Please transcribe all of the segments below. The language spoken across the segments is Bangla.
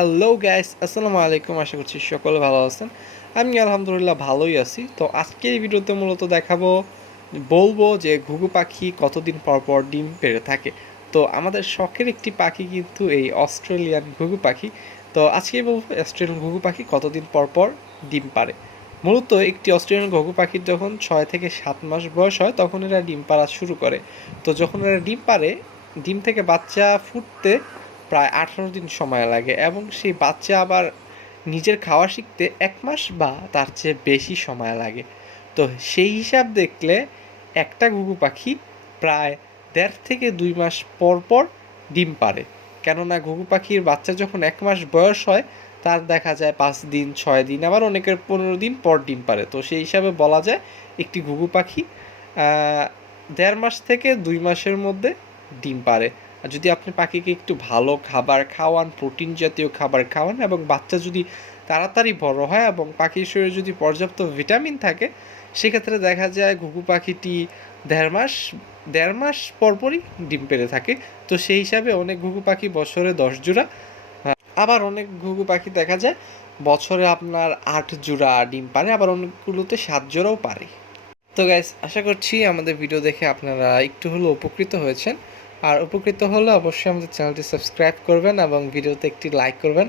হ্যালো গাইস, আসসালামু আলাইকুম। আশা করছি সকলে ভালো আছেন। আমি আলহামদুলিল্লাহ ভালোই আছি। তো আজকের এই ভিডিওতে মূলত বলবো যে ঘুঘু পাখি কতদিন পর পর ডিম পেড়ে থাকে। তো আমাদের শখের একটি পাখি কিন্তু এই অস্ট্রেলিয়ান ঘুঘু পাখি। তো আজকে বলবো অস্ট্রেলিয়ান ঘুঘু পাখি কতদিন পর পর ডিম পাড়ে। মূলত একটি অস্ট্রেলিয়ান ঘুঘু পাখির যখন 6 থেকে 7 মাস বয়স হয় তখন এরা ডিম পাড়া শুরু করে। তো যখন এরা ডিম পাড়ে, ডিম থেকে বাচ্চা ফুটতে প্রায় 18 দিন সময় লাগে এবং সেই বাচ্চা আবার নিজের খাওয়া শিখতে 1 মাস বা তার চেয়ে বেশি সময় লাগে। তো সেই হিসাব দেখলে একটা ঘুঘু পাখি প্রায় 1.5 থেকে 2 মাস পর পর ডিম পাড়ে। কেননা ঘুঘু পাখির বাচ্চা যখন 1 মাস বয়স হয় তার দেখা যায় 5 দিন 6 দিন আবার অনেকের 15 দিন পর ডিম পাড়ে। তো সেই হিসাবে বলা যায় একটি ঘুঘু পাখি 1.5 থেকে 2 মাসের মধ্যে ডিম পাড়ে। আর যদি আপনি পাখিকে একটু ভালো খাবার খাওয়ান, প্রোটিন জাতীয় খাবার খাওয়ান এবং বাচ্চা যদি তাড়াতাড়ি বড় হয় এবং পাখির শরীরে যদি পর্যাপ্ত ভিটামিন থাকে, সেক্ষেত্রে দেখা যায় ঘুঘু পাখিটি 1.5 মাস 1.5 মাস পরপরই ডিম পেড়ে থাকে। তো সেই হিসাবে অনেক ঘুঘু পাখি বছরে 10 জোড়া, আবার অনেক ঘুঘু পাখি দেখা যায় বছরে আপনার 8 জোড়া ডিম পারে, আবার অনেকগুলোতে 7 জোড়াও পারে। তো গাইস, আশা করছি আমাদের ভিডিও দেখে আপনারা একটু হলেও উপকৃত হয়েছেন। আর উপকৃত হলে অবশ্যই আমাদের চ্যানেলটি সাবস্ক্রাইব করবেন এবং ভিডিওতে একটি লাইক করবেন।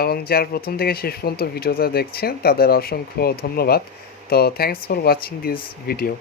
এবং যারা প্রথম থেকে শেষ পর্যন্ত ভিডিওটা দেখছেন তাদের অসংখ্য ধন্যবাদ। তো thanks for watching this video.